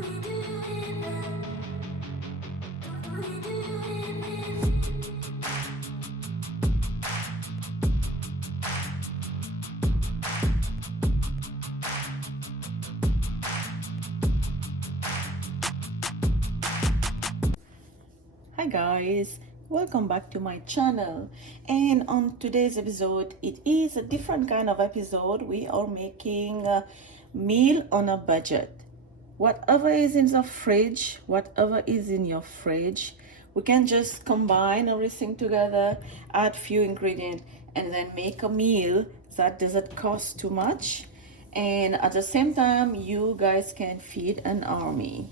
Hi guys, welcome back to my channel. And on today's episode, it is a different kind of episode. We are making a meal on a budget. Whatever is in the fridge, whatever is in your fridge, we can just combine everything together, add few ingredients, and then make a meal that doesn't cost too much. And at the same time, you guys can feed an army.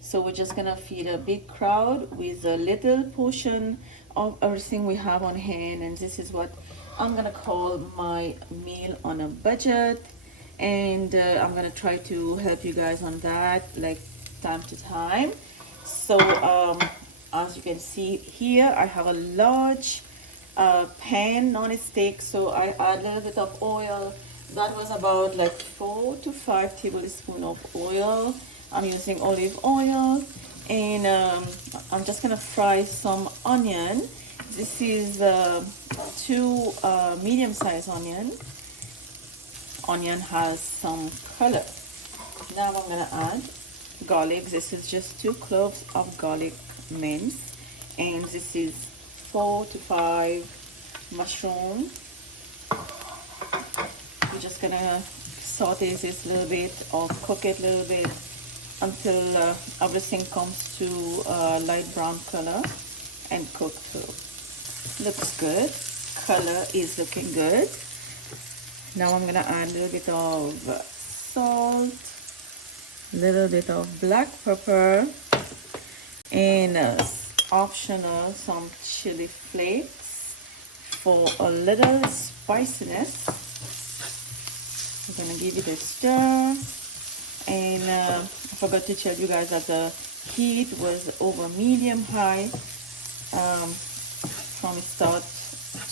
So we're just gonna feed a big crowd with a little portion of everything we have on hand, and this is what I'm gonna call my meal on a budget. And I'm gonna try to help you guys on that, like time to time. So as you can see here, I have a large pan, non-stick. So I add a little bit of oil. That was about like 4 to 5 tablespoons of oil. I'm using olive oil, and I'm just gonna fry some onion. This is two medium-sized onion. Onion has some color. Now I'm gonna add garlic. This is just 2 cloves of garlic minced, and this is 4 to 5 mushrooms. We're just gonna saute this a little bit or cook it a little bit until everything comes to light brown color and cook through. Looks good. Color is looking good. Now I'm gonna add a little bit of salt, a little bit of black pepper, and optional some chili flakes for a little spiciness. We're gonna give it a stir. And I forgot to tell you guys that the heat was over medium high from start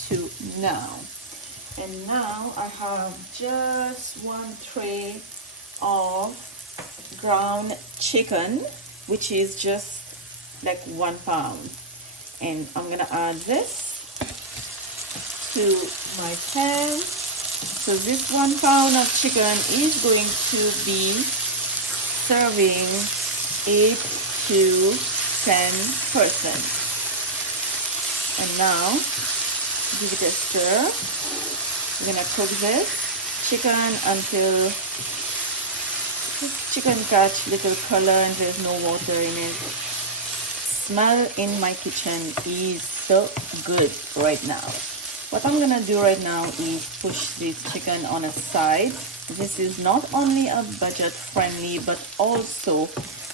to now. And now I have just 1 tray of ground chicken, which is just like 1 pound. And I'm gonna add this to my pan. So this 1 pound of chicken is going to be serving 8 to 10 person. And now give it a stir. We're gonna cook this chicken until this chicken catch little color and there's no water in it. Smell in my kitchen is so good right now. What I'm gonna do right now is push this chicken on a side. This is not only a budget friendly but also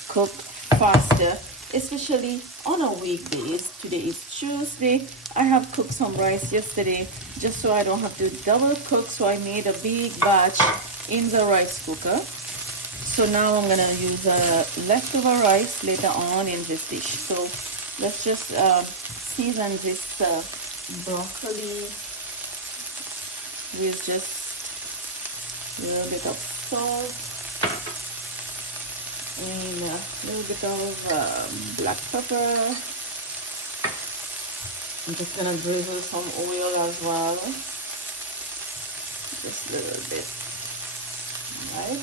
cook faster, especially on a weekdays. Today is Tuesday. I have cooked some rice yesterday just so I don't have to double cook, so I made a big batch in the rice cooker. So now I'm gonna use leftover rice later on in this dish. So let's just season this broccoli with just a little bit of salt and a little bit of black pepper. I'm just gonna drizzle some oil as well, just a little bit. Right,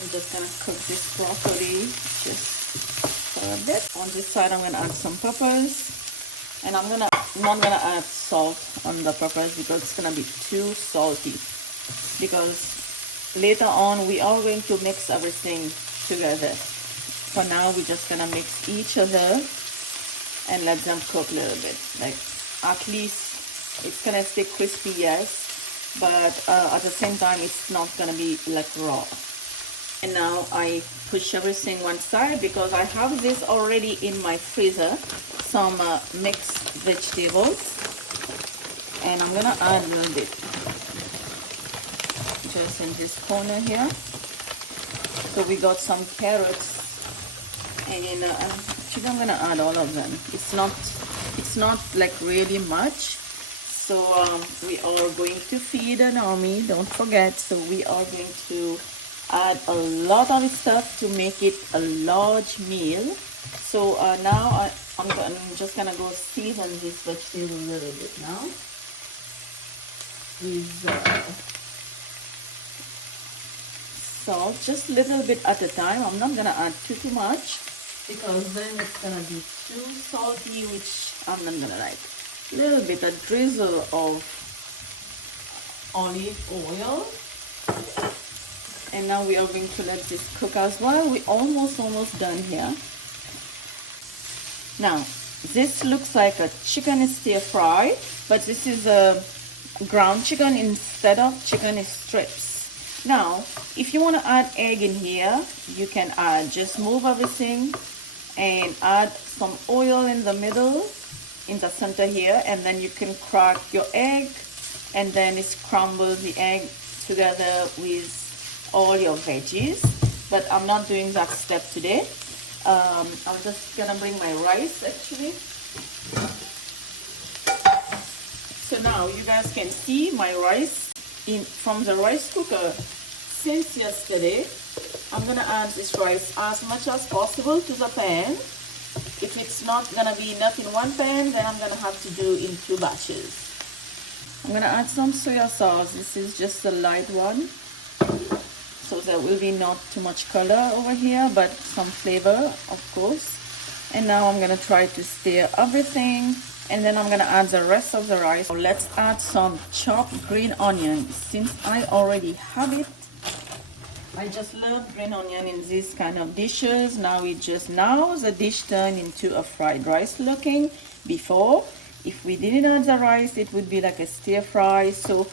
I'm just gonna cook this broccoli just for a bit. On this side I'm gonna add some peppers. And I'm not gonna add salt on the peppers because it's gonna be too salty. Because later on we are going to mix everything together. For now we're just gonna mix each other and let them cook a little bit. Like at least it's gonna stay crispy, yes, but at the same time it's not gonna be like raw. And now I push everything one side because I have this already in my freezer, some mixed vegetables, and I'm gonna add a little bit just in this corner here. So we got some carrots, and actually I'm gonna add all of them. It's not like really much. So we are going to feed an army, don't forget. So we are going to add a lot of stuff to make it a large meal. So now I'm just gonna go season this vegetable a little bit now with salt, just a little bit at a time. I'm not gonna add too much because then it's gonna be too salty, which I'm not gonna like. A little bit, a drizzle of olive oil, and now we are going to let this cook as well. We're almost done here. Now this looks like a chicken stir fry, but this is a ground chicken instead of chicken strips. Now if you want to add egg in here, you can add. Just move everything and add some oil in the middle, in the center here, and then you can crack your egg and then scramble the egg together with all your veggies. But I'm not doing that step today. I'm just gonna bring my rice actually. So now you guys can see my rice from the rice cooker since yesterday. I'm gonna add this rice as much as possible to the pan. If it's not gonna be enough in one pan, then I'm gonna have to do in 2 batches. I'm gonna add some soya sauce. This is just a light one, so there will be not too much color over here, but some flavor, of course. And now I'm gonna try to stir everything, and then I'm gonna add the rest of the rice. So let's add some chopped green onion. Since I already have it, I just love green onion in these kind of dishes. Now the dish turned into a fried rice looking. Before, if we didn't add the rice, it would be like a stir fry. So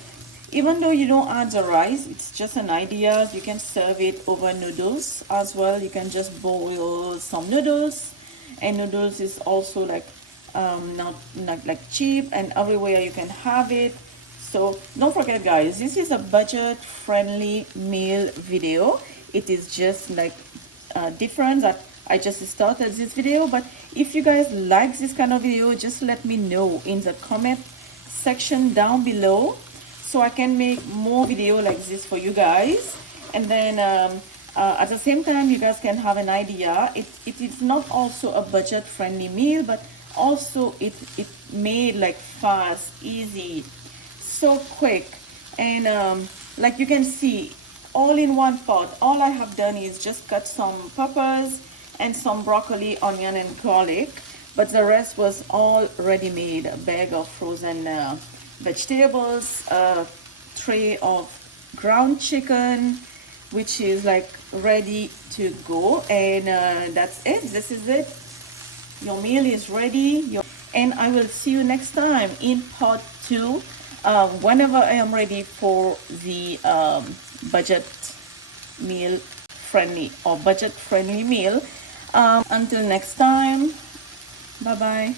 even though you don't add the rice, it's just an idea. You can serve it over noodles as well. You can just boil some noodles, and noodles is also like not like cheap, and everywhere you can have it. So don't forget guys, this is a budget friendly meal video. It is just like different that I just started this video. But if you guys like this kind of video, just let me know in the comment section down below, so I can make more video like this for you guys. And then at the same time, you guys can have an idea. It is not also a budget friendly meal, but also it made like fast, easy, so quick. And like you can see, all in one pot. All I have done is just cut some peppers and some broccoli, onion and garlic, but the rest was all ready made. A bag of frozen vegetables, a tray of ground chicken, which is like ready to go. And that's it. This is it. Your meal is ready. And I will see you next time in part 2, whenever I am ready for the budget meal friendly or budget friendly meal. Until next time, bye bye.